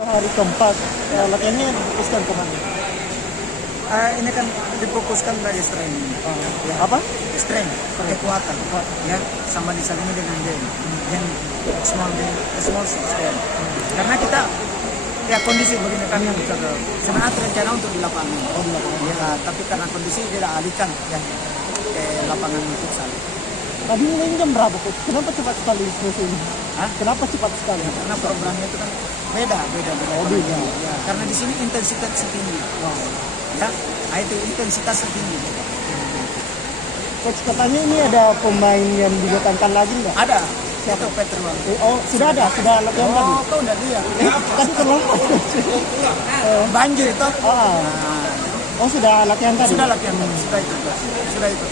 Hari keempat, latihannya difokuskan kemana? Ini kan difokuskan dari strength. Ya. Apa? Strength, kekuatan. Ya, sama disalingi dengan yang small strength. Karena kita ya kondisi begini kan yang sebenarnya rencana untuk di lapangan. Oh, di lapangan. Ya, tapi karena kondisi tidak alihkan ya ke lapangan futsal. Tadi mulai jam berapa kok? Kenapa cepat sekali selesainya? Hah? Kenapa cepat sekali? Karena programnya itu kan beda. Oh, beda. Ya, karena di sini intensitas tinggi. Ya, itu intensitas tinggi. Coach, katanya ini ada pemain yang didatangkan lagi nggak? Ada. Siapa? Itu Patrich Wanggai. Oh, sudah ada, sudah latihan tadi. Oh, kau udah lihat. Tadi terlambat. Banjir itu. Oh, sudah latihan tadi. Sudah latihan. Sudah itu.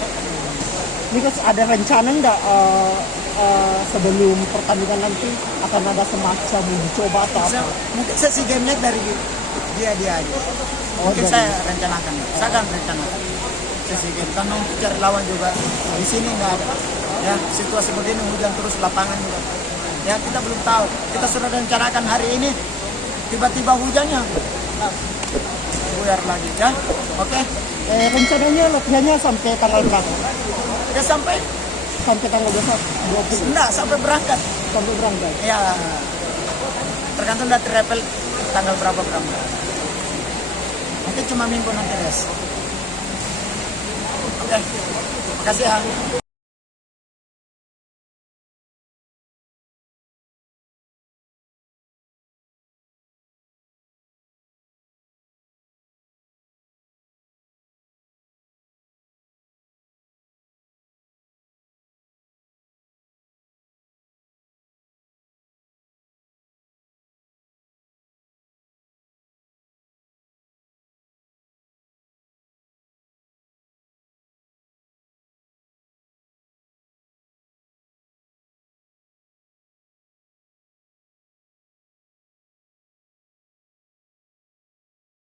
Ini kan ada rencana nggak sebelum pertandingan nanti akan ada semacam uji coba atau apa? Mungkin sesi gamenya dari dia aja. Mungkin saya rencanakan. Saya akan rencanakan sesi game. Karena untuk cari lawan juga di sini nggak ada. Ya, situasi begini hujan terus lapangan juga. Ya, kita belum tahu. Kita sudah rencanakan hari ini, tiba-tiba hujannya. Nah, buyar lagi ya. Oke. Rencananya latihannya sampai tanggal berapa? Ya sampai Tanggal 20. enggak sampai berangkat. Sampai berangkat. Ya, tergantung dari travel tanggal berapa berangkat. Mungkin cuma minggu nanti res. Oke, makasih ya.